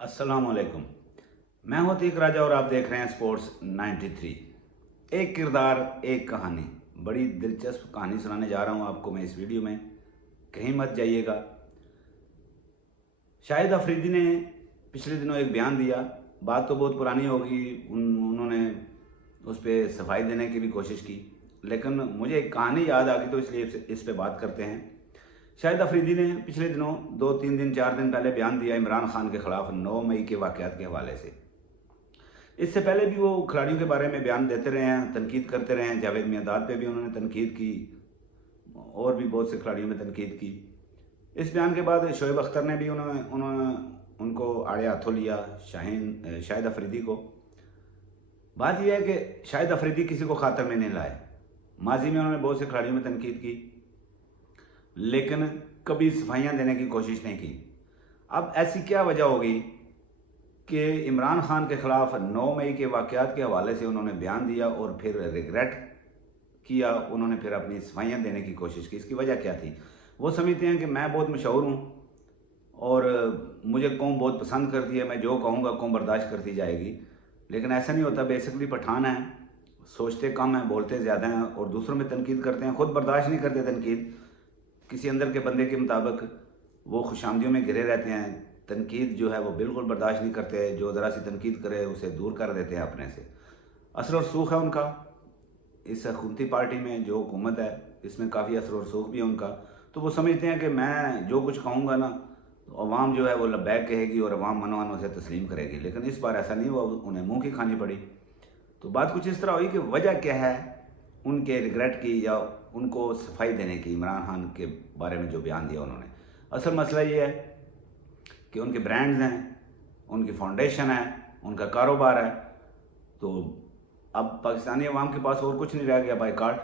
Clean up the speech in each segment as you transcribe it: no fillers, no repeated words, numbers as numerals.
अस्सलाम वालेकुम। मैं हूं अतीक राजा और आप देख रहे हैं स्पोर्ट्स 93। एक किरदार एक कहानी, बड़ी दिलचस्प कहानी सुनाने जा रहा हूं आपको मैं इस वीडियो में, कहीं मत जाइएगा। शाहिद अफरीदी ने पिछले दिनों एक बयान दिया। बात तो बहुत पुरानी होगी, उन्होंने उस पर सफाई देने की भी कोशिश की, लेकिन मुझे एक कहानी याद आ गई तो इसलिए इस पे बात करते हैं। शाहिद अफरीदी ने पिछले दिनों 2-3 दिन 4 दिन पहले बयान दिया इमरान खान के खिलाफ 9 मई के वाक़यात के हवाले से। इससे पहले भी वो खिलाड़ियों के बारे में बयान देते रहे हैं, तनकीद करते रहे हैं। जावेद मियांदाद पे भी उन्होंने तनकीद की और भी बहुत से खिलाड़ियों में तनकीद की। इस बयान के बाद शोएब अख्तर ने भी उन्होंने उनको आड़े हाथों लिया, शाहिद अफरीदी को। बात यह है कि शाहिद अफरीदी किसी को खातर में नहीं लाए। माजी में उन्होंने बहुत से खिलाड़ियों में तनकीद की, लेकिन कभी सफाइयाँ देने की कोशिश नहीं की। अब ऐसी क्या वजह होगी कि इमरान खान के खिलाफ 9 मई के वाक़यात के हवाले से उन्होंने बयान दिया और फिर रिग्रेट किया, उन्होंने फिर अपनी सफाइयाँ देने की कोशिश की। इसकी वजह क्या थी? वो समझते हैं कि मैं बहुत मशहूर हूँ और मुझे कौम बहुत पसंद करती है, मैं जो कहूँगा कौम बर्दाश्त करती जाएगी। लेकिन ऐसा नहीं होता। बेसिकली पठान हैं, सोचते कम हैं, बोलते ज़्यादा हैं और दूसरों में तनकीद करते हैं, खुद बर्दाश्त नहीं करते तनकीद। किसी अंदर के बंदे के मुताबिक वो खुशामदियों में घिरे रहते हैं। तनकीद जो है वो बिल्कुल बर्दाश्त नहीं करते, जो ज़रा सी तनकीद करे उसे दूर कर देते हैं अपने से। असर और सूख है उनका इस हुकूमती पार्टी में, जो हुकूमत है इसमें काफ़ी असर और सूख भी है उनका। तो वो समझते हैं कि मैं जो कुछ कहूँगा ना तो अवाम जो है वो लब्बैक कहेगी और अवाम मनोवन उसे तस्लीम करेगी। लेकिन इस बार ऐसा नहीं हुआ, उन्हें मुँह की खानी पड़ी। तो बात कुछ इस तरह हुई कि वजह क्या है उनके रिग्रेट की या उनको सफाई देने की, इमरान खान के बारे में जो बयान दिया उन्होंने। असल मसला ये है कि उनके ब्रांड्स हैं, उनकी फाउंडेशन है, उनका कारोबार है। तो अब पाकिस्तानी अवाम के पास और कुछ नहीं रह गया, बाइकाट।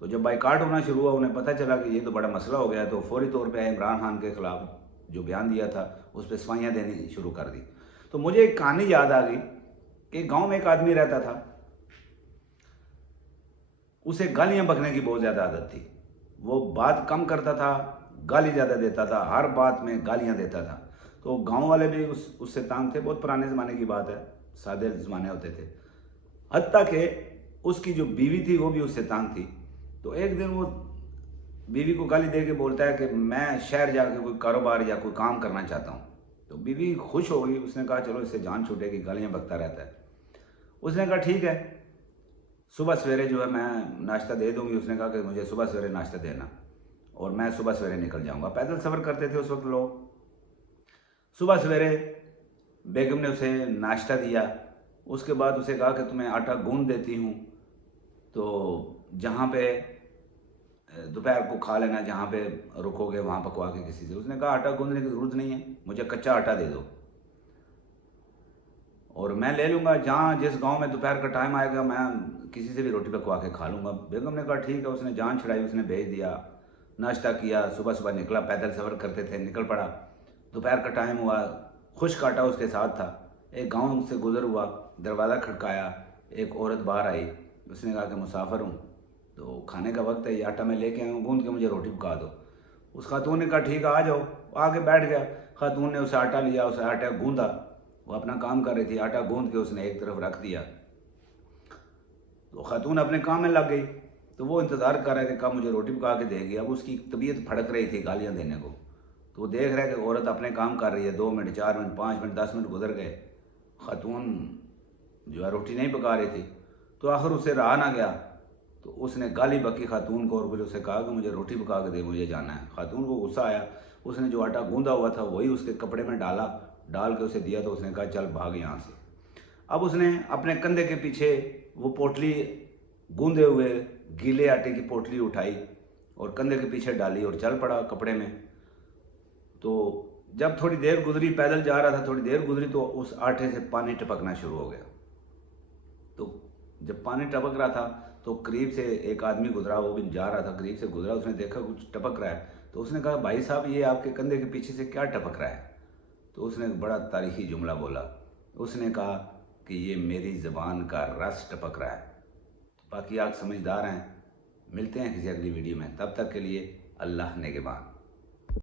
तो जब बाइकाट होना शुरू हुआ, उन्हें पता चला कि ये तो बड़ा मसला हो गया, तो फौरी तौर पे इमरान खान के खिलाफ जो बयान दिया था उस पर सफाइयाँ देनी शुरू कर दी। तो मुझे एक कहानी याद आ गई कि गाँव में एक आदमी रहता था, उसे गालियाँ बकने की बहुत ज़्यादा आदत थी। वो बात कम करता था, गाली ज़्यादा देता था, हर बात में गालियाँ देता था। तो गांव वाले भी उससे तंग थे। बहुत पुराने ज़माने की बात है, सादे ज़माने होते थे। हत्ता कि उसकी जो बीवी थी वो भी उससे तंग थी। तो एक दिन वो बीवी को गाली दे के बोलता है कि मैं शहर जाकर कोई कारोबार या कोई काम करना चाहता हूँ। तो बीवी खुश हो गई, उसने कहा चलो इससे जान छूटेगी, गालियाँ बकता रहता है। उसने कहा ठीक है, सुबह सवेरे जो है मैं नाश्ता दे दूंगी। उसने कहा कि मुझे सुबह सवेरे नाश्ता देना और मैं सुबह सवेरे निकल जाऊंगा। पैदल सफ़र करते थे उस वक्त लोग। सुबह सवेरे बेगम ने उसे नाश्ता दिया। उसके बाद उसे कहा कि तुम्हें आटा गूंद देती हूँ, तो जहाँ पे दोपहर को खा लेना, जहाँ पे रुकोगे वहाँ पकवा के किसी से। उसने कहा आटा गूंदने की ज़रूरत नहीं है, मुझे कच्चा आटा दे दो और मैं ले लूँगा। जहाँ जिस गांव में दोपहर का टाइम आएगा मैं किसी से भी रोटी पकवा के खा लूँगा। बेगम ने कहा ठीक है। उसने जान छुड़ाई, उसने भेज दिया, नाश्ता किया, सुबह सुबह निकला। पैदल सफ़र करते थे, निकल पड़ा। दोपहर का टाइम हुआ, खुश्क आटा उसके साथ था। एक गांव से गुजर हुआ, दरवाज़ा खटकाया, एक औरत बाहर आई। उसने कहा कि मुसाफिर हूँ, तो खाने का वक्त है, ये आटा मैं लेके आया हूँ, गूंद के मुझे रोटी पका दो। उस खातून ने कहा ठीक है आ जाओ। आके बैठ गया। खातून ने उसे आटा लिया, उसे आटा गूंदा। वो अपना काम कर रही थी, आटा गूंद के उसने एक तरफ रख दिया। तो खातून अपने काम में लग गई। तो वो इंतज़ार कर रहे थे, कहा मुझे रोटी पका के देगी। अब उसकी तबीयत फड़क रही थी गालियाँ देने को। तो वो देख रहा है कि औरत अपने काम कर रही है। 2 मिनट, 4 मिनट, 5 मिनट, 10 मिनट गुजर गए, खातून जो है रोटी नहीं पका रही थी। तो आखिर उससे रहा ना गया, तो उसने गाली बकी खातून को और फिर उसे कहा कि मुझे रोटी पका के दे, मुझे जाना है। खातून को गुस्सा आया। उसने जो आटा गूंदा हुआ था वही उसके कपड़े में डाला, डाल के उसे दिया। तो उसने कहा चल भाग यहाँ से। अब उसने अपने कंधे के पीछे वो पोटली, गूंदे हुए गीले आटे की पोटली उठाई और कंधे के पीछे डाली और चल पड़ा कपड़े में। तो जब थोड़ी देर गुजरी, पैदल जा रहा था, थोड़ी देर गुजरी तो उस आटे से पानी टपकना शुरू हो गया। तो जब पानी टपक रहा था तो करीब से एक आदमी गुजरा, वो भी जा रहा था, करीब से गुजरा, उसने देखा कुछ टपक रहा है। तो उसने कहा भाई साहब ये आपके कंधे के पीछे से क्या टपक रहा है? तो उसने एक बड़ा तारीखी जुमला बोला। उसने कहा कि ये मेरी ज़बान का रस टपक रहा है। बाकी आप समझदार हैं। मिलते हैं किसी अगली वीडियो में, तब तक के लिए अल्लाह नेगेबान।